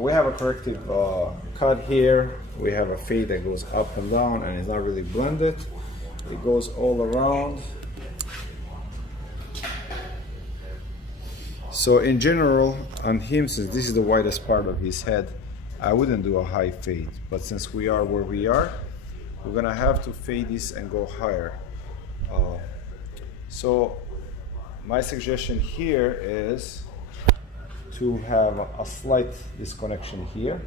we have a corrective cut here. We have a fade that goes up and down and it's not really blended. It goes all around. So in general, on him, since this is the widest part of his head, I wouldn't do a high fade. But since we are where we are, we're gonna have to fade this and go higher. So my suggestion here is to have a slight disconnection here.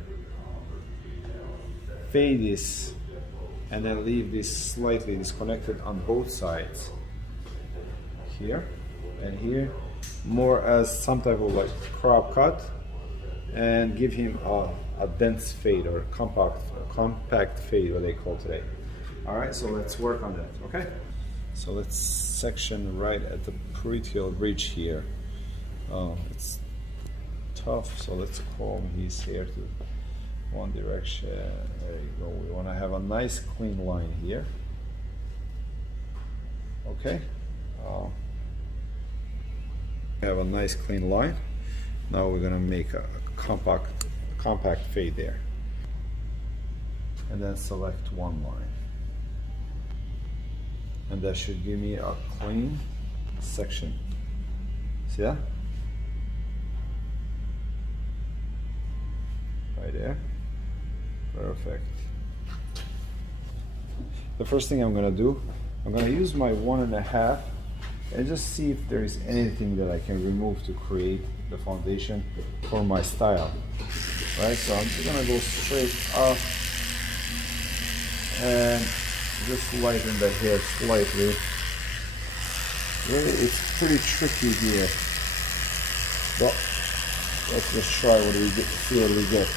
Fade this and then leave this slightly disconnected on both sides. Here and here. More as some type of like crop cut, and give him a dense fade or compact fade, what they call today. All right, so let's work on that. Okay, so let's section right at the pretil bridge here. It's tough, so let's comb his hair to one direction. There you go. We want to have a nice clean line here. Okay. Have a nice clean line. Now we're gonna make a compact fade there, and then select one line, and that should give me a clean section. See that? Right there. Perfect. The first thing I'm gonna do, I'm gonna use my 1.5 and just see if there is anything that I can remove to create the foundation for my style. Right, so I'm just gonna go straight up and just lighten the hair slightly. Really, it's pretty tricky here. But let's just try what we get, see what we get.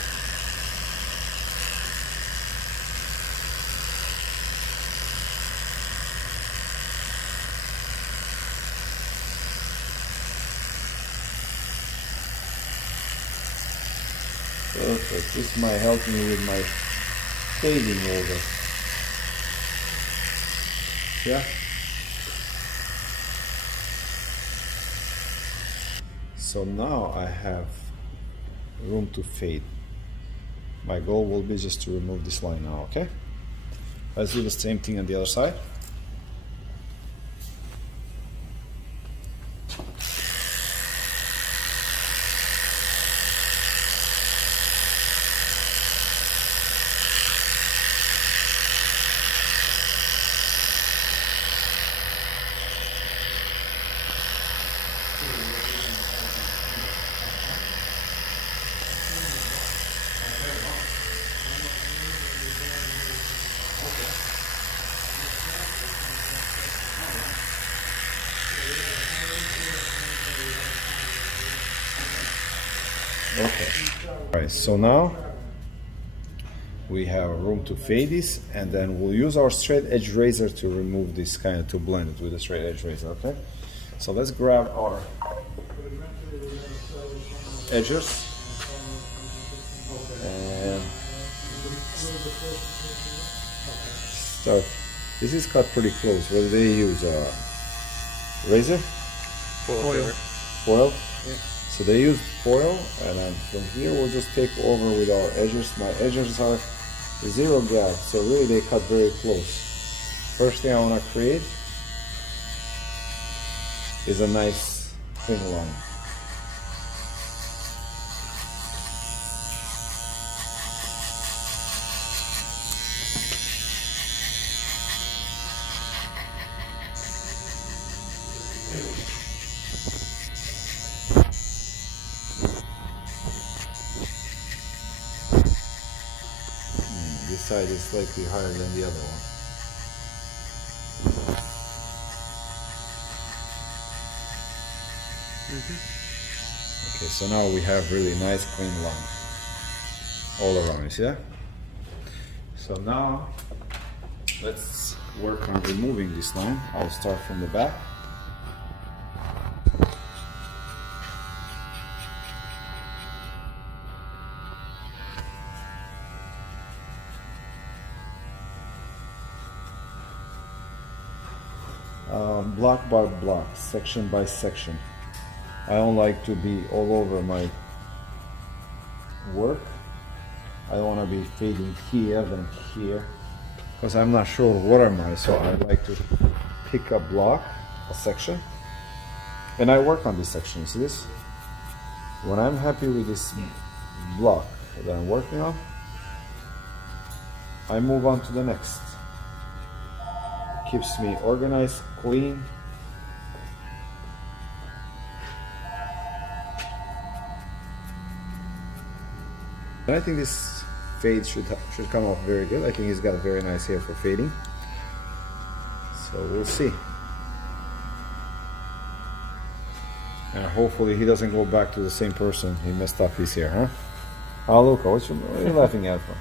Perfect. This might help me with my fading over. Yeah. So now I have room to fade. My goal will be just to remove this line now, okay? Let's do the same thing on the other side. Okay. All right, so now we have room to fade this, and then we'll use our straight edge razor to remove this, kind of to blend it with the straight edge razor. Okay, so let's grab our edges and start. This is cut pretty close. What do they use? Razor? Foil. Foil? Yeah. So they use foil, and then from here we'll just take over with our edges. My edges are 0 grab, so really they cut very close. First thing I want to create is a nice thin line. This side is slightly higher than the other one. Okay, so now we have really nice clean line all around us, yeah? So now let's work on removing this line. I'll start from the back. Block by block, section by section. I don't like to be all over my work. I don't want to be fading here than here, because I'm not sure what am I, so I like to pick a block, a section, and I work on this section. You see this? When I'm happy with this block that I'm working on, I move on to the next. Keeps me organized, clean. And I think this fade should come off very good. I think he's got a very nice hair for fading. So we'll see. And hopefully he doesn't go back to the same person he messed up his hair, huh? Oh, Luca, what are you laughing at for?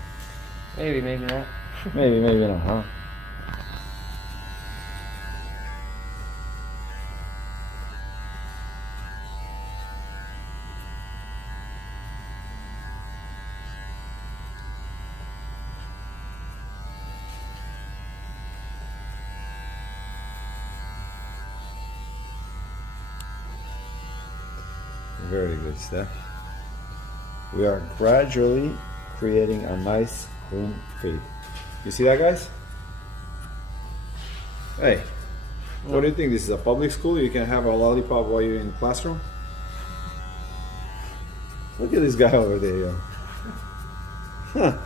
Maybe, maybe not. Maybe not, huh? Very good, Steph. We are gradually creating a nice clean fade. You see that, guys? Hey, what do you think? This is a public school? You can have a lollipop while you're in the classroom? Look at this guy over there, yo. Huh.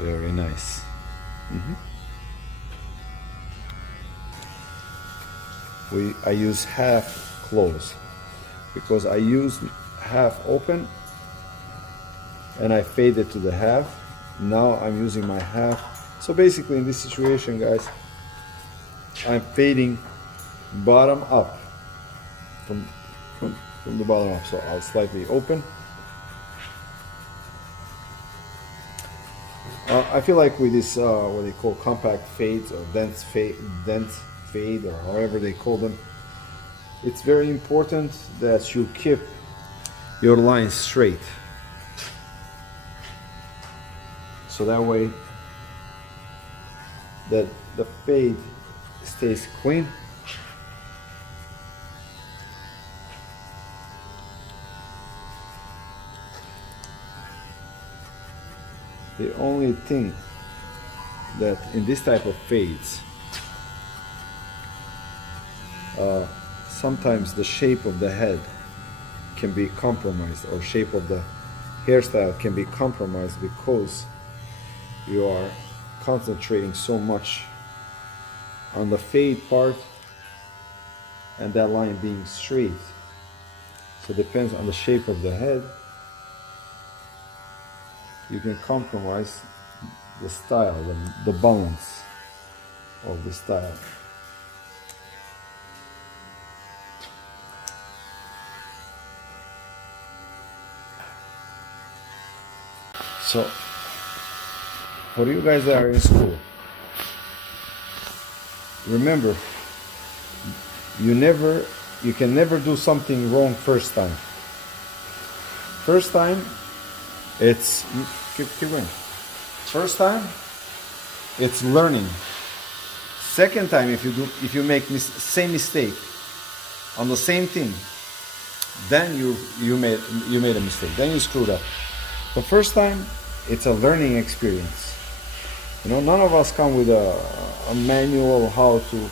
Very nice. I use half close because I use half open and I fade it to the half. Now I'm using my half. So basically in this situation, guys, I'm fading bottom up from the bottom up. So I'll slightly open. I feel like with this what they call compact fades or dense fade or however they call them, it's very important that you keep your line straight, so that way that the fade stays clean. The only thing that in this type of fades, sometimes the shape of the head can be compromised, or shape of the hairstyle can be compromised because you are concentrating so much on the fade part and that line being straight. So it depends on the shape of the head. You can compromise the style, the balance of the style. So, for you guys that are in school, remember, you can never do something wrong first time. First time, it's keep going. First time, it's learning. Second time, if you make same mistake on the same thing, then you made a mistake. Then you screwed up. The first time, it's a learning experience. You know, none of us come with a manual how to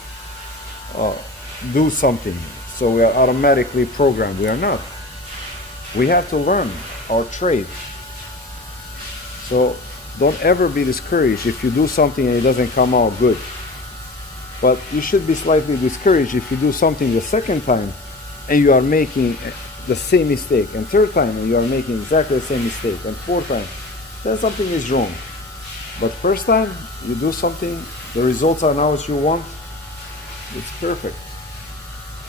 do something, so we are automatically programmed. We are not. We have to learn our trade. So don't ever be discouraged if you do something and it doesn't come out good. But you should be slightly discouraged if you do something the second time and you are making the same mistake, and third time and you are making exactly the same mistake, and fourth time, then something is wrong. But first time you do something, the results are now what you want, it's perfect.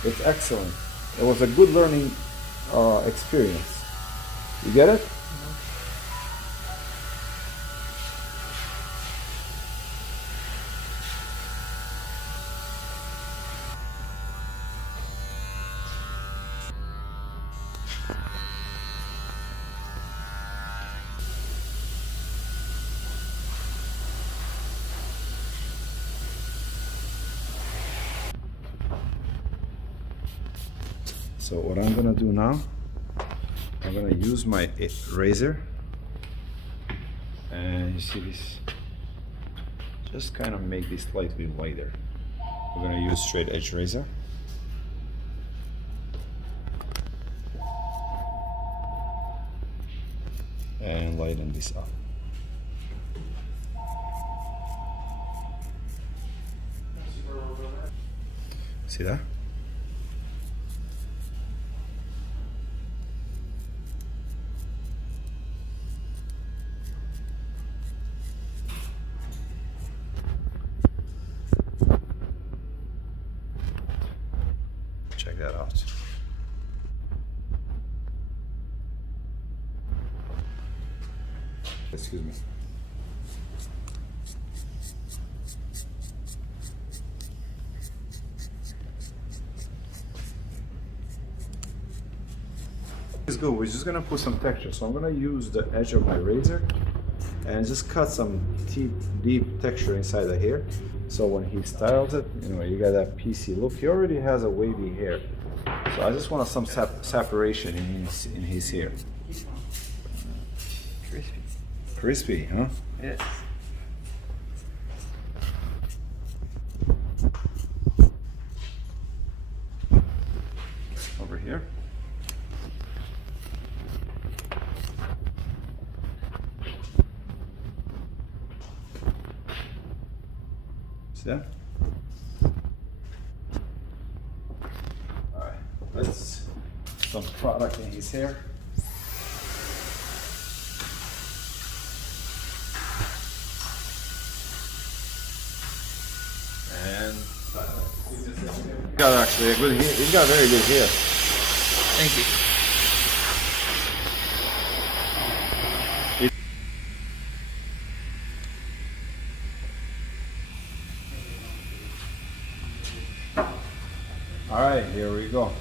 It's excellent. It was a good learning experience. You get it? So what I'm gonna do now, I'm gonna use my razor, and you see this, just kind of make this slightly wider. We're gonna use straight edge razor. And lighten this up. See that? Check that out. Excuse me. It's good. We're just gonna put some texture. So I'm gonna use the edge of my razor and just cut some deep texture inside the hair. So when he styles it, you know, you got that PC look. He already has a wavy hair, so I just want some separation in his hair. Crispy. Crispy, huh? Yes. Over here. See that? Alright, let's some product in his hair. And he got actually a good hair. He's got very good hair. Thank you. All right, here we go.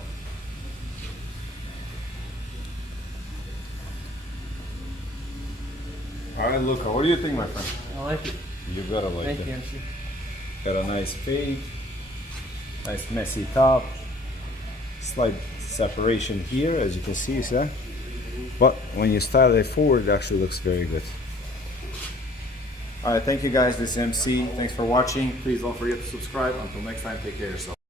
All right, Luca, what do you think, my friend? I like it. You gotta like Thank it. you, MC. Got a nice fade, nice messy top, slight separation here, as you can see, that? But when you style it forward, it actually looks very good. All right, thank you guys. This is MC. Thanks for watching. Please don't forget to subscribe. Until next time, take care of yourself.